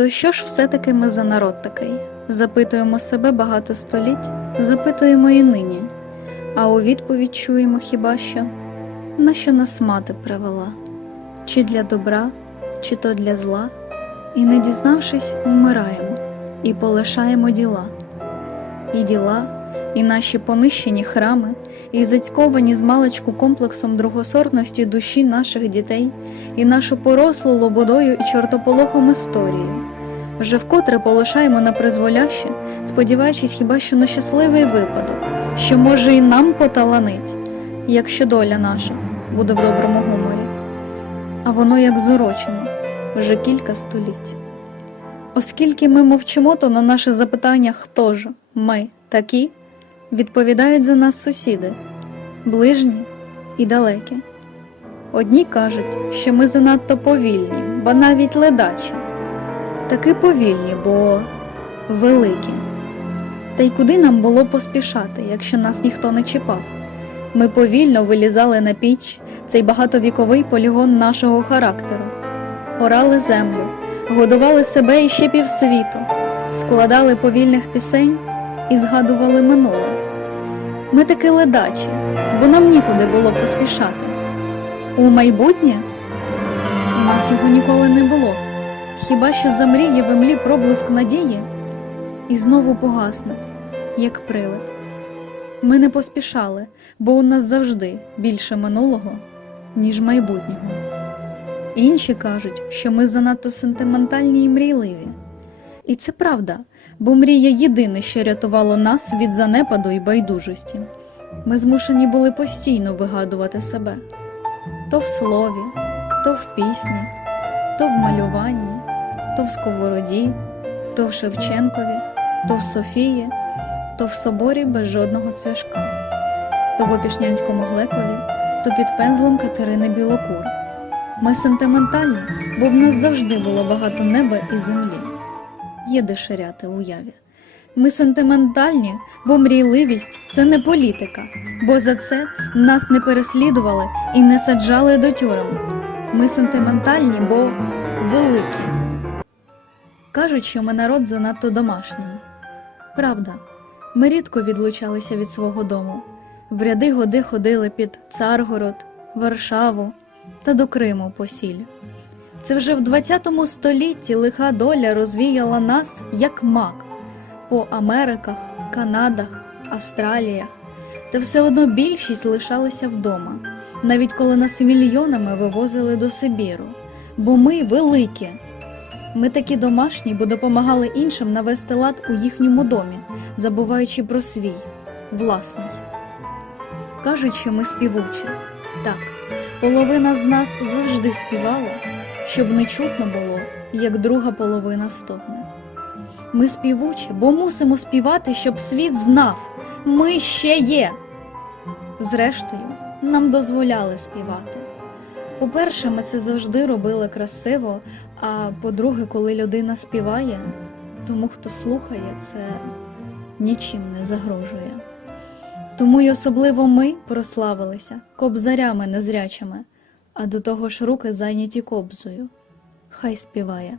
То що ж все-таки ми за народ такий? Запитуємо себе багато століть, запитуємо і нині, а у відповідь чуємо хіба що, на що нас мати привела, чи для добра, чи то для зла, і не дізнавшись, вмираємо і полишаємо діла. І діла, і наші понищені храми, і зацьковані з маличку комплексом другосортності душі наших дітей, і нашу порослу лободою і чортополохом історію. Вже вкотре полишаємо на призволяще, сподіваючись хіба що на щасливий випадок, що може і нам поталанить, якщо доля наша буде в доброму гуморі. А воно як зурочено вже кілька століть. Оскільки ми мовчимо, то на наше запитання хто ж ми такі, відповідають за нас сусіди, ближні і далекі. Одні кажуть, що ми занадто повільні, ба навіть ледачі. Таки повільні, бо великі. Та й куди нам було поспішати, якщо нас ніхто не чіпав? Ми повільно вилізали на піч цей багатовіковий полігон нашого характеру, орали землю, годували себе і ще півсвіту, складали повільних пісень і згадували минуле. Ми таки ледачі, бо нам нікуди було поспішати. У майбутнє у нас його ніколи не було. Хіба що замріє в імлі проблиск надії і знову погасне, як привид. Ми не поспішали, бо у нас завжди більше минулого, ніж майбутнього. Інші кажуть, що ми занадто сентиментальні і мрійливі. І це правда, бо мрія єдине, що рятувало нас від занепаду і байдужості. Ми змушені були постійно вигадувати себе то в слові, то в пісні, то в малюванні, то в сковороді, то в Шевченкові, то в Софії, то в соборі без жодного цвяшка, то в Опішнянському Глекові, то під пензлем Катерини Білокур. Ми сентиментальні, бо в нас завжди було багато неба і землі. Є де ширяти уяві. Ми сентиментальні, бо мрійливість це не політика, бо за це нас не переслідували і не саджали до тюрем. Ми сентиментальні, бо великі. Кажуть, що ми народ занадто домашній. Правда, ми рідко відлучалися від свого дому. В ряди годи ходили під Царгород, Варшаву та до Криму по сіль. Це вже в ХХ столітті лиха доля розвіяла нас як мак по Америках, Канадах, Австраліях, та все одно більшість лишалися вдома, навіть коли нас мільйонами вивозили до Сибіру. Бо ми великі. Ми такі домашні, бо допомагали іншим навести лад у їхньому домі, забуваючи про свій, власний. Кажуть, що ми співучі. Так, половина з нас завжди співала, щоб не чутно було, як друга половина стогне. Ми співучі, бо мусимо співати, щоб світ знав, ми ще є. Зрештою, нам дозволяли співати. По-перше, ми це завжди робили красиво, а по-друге, коли людина співає, тому хто слухає, це нічим не загрожує. Тому й особливо ми прославилися кобзарями незрячими, а до того ж руки зайняті кобзою. Хай співає.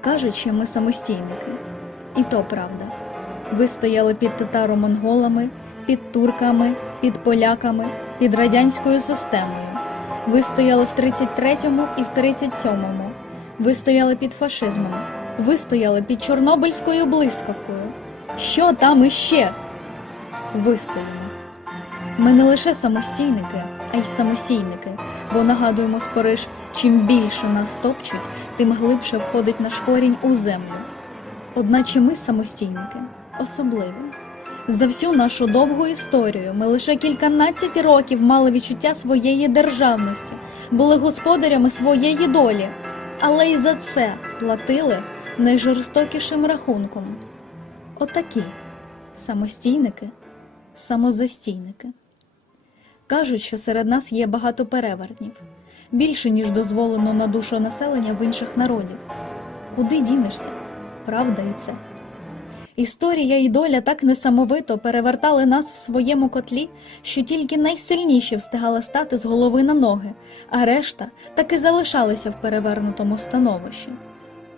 Кажуть, що ми самостійники, і то правда. Ви стояли під татаро-монголами, під турками, під поляками, під радянською системою. Ви стояли в 33-му і в 37-му. Ви стояли під фашизмом. Ви стояли під Чорнобильською блискавкою. Що там іще? Вистоїмо. Ми не лише самостійники, а й самосійники, бо нагадуємо Спориш, чим більше нас топчуть, тим глибше входить наш корінь у землю. Одначе ми самостійники, особливі. За всю нашу довгу історію ми лише кільканадцять років мали відчуття своєї державності, були господарями своєї долі, але й за це платили найжорстокішим рахунком. Отакі самостійники, самозастійники. Кажуть, що серед нас є багато перевертнів, більше, ніж дозволено на душу населення в інших народів. Куди дінешся? Правда і це. Історія і доля так несамовито перевертали нас в своєму котлі, що тільки найсильніші встигали стати з голови на ноги, а решта таки залишалися в перевернутому становищі.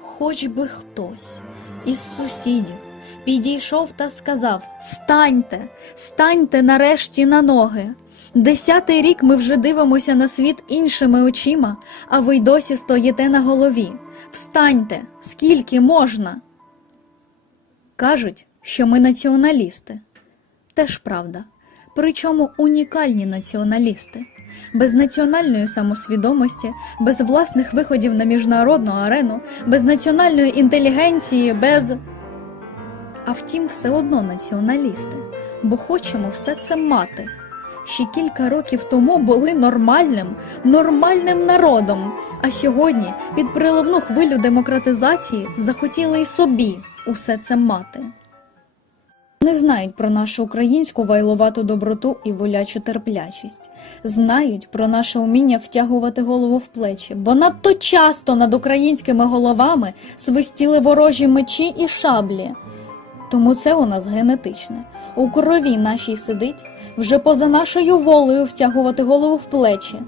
хоч би хтось із сусідів підійшов та сказав: Станьте, станьте нарешті на ноги. Десятий рік ми вже дивимося на світ іншими очима, а ви й досі стоїте на голові. Встаньте, скільки можна. Кажуть, що ми націоналісти. Теж правда. Причому унікальні націоналісти. Без національної самосвідомості, без власних виходів на міжнародну арену, без національної інтелігенції, без. А втім, все одно націоналісти, бо хочемо все це мати. Ще кілька років тому були нормальним, нормальним народом, а сьогодні під приливну хвилю демократизації захотіли й собі усе це мати. Не знають про нашу українську вайлувату доброту і волячу терплячість, знають про наше уміння втягувати голову в плечі, бо надто часто над українськими головами свистіли ворожі мечі і шаблі. Тому це у нас генетичне. У крові нашій сидить вже поза нашою волею втягувати голову в плечі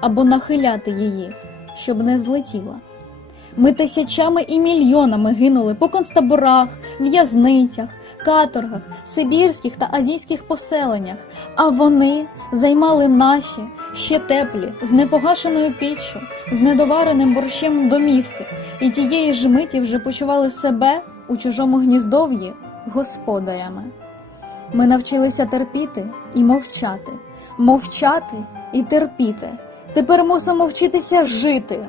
або нахиляти її, щоб не злетіла. Ми тисячами і мільйонами гинули по концтаборах, в'язницях, каторгах, сибірських та азійських поселеннях, а вони займали наші ще теплі, з непогашеною піччю, з недовареним борщем домівки, і тієї ж миті вже почували себе у чужому гніздов'ї господарями. Ми навчилися терпіти і мовчати, мовчати і терпіти. Тепер мусимо вчитися жити,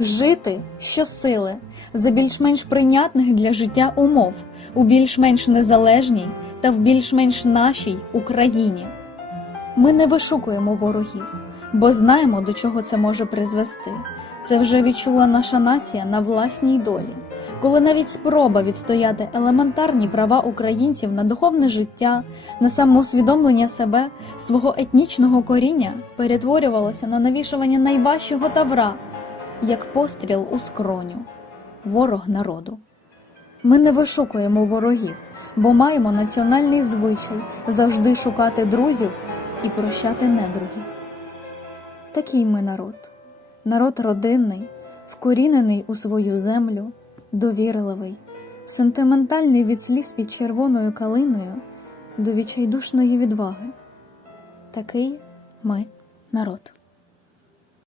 жити щосили за більш-менш прийнятних для життя умов у більш-менш незалежній та в більш-менш нашій Україні. Ми не вишукуємо ворогів, бо знаємо, до чого це може призвести. Це вже відчула наша нація на власній долі, коли навіть спроба відстояти елементарні права українців на духовне життя, на самоусвідомлення себе, свого етнічного коріння перетворювалася на навішування найважчого тавра, як постріл у скроню, ворог народу. Ми не вишукуємо ворогів, бо маємо національний звичай завжди шукати друзів і прощати недругів. Такий ми народ, народ родинний, вкорінений у свою землю, довірливий, сентиментальний від сліз під червоною калиною до відчайдушної відваги. Такий ми народ.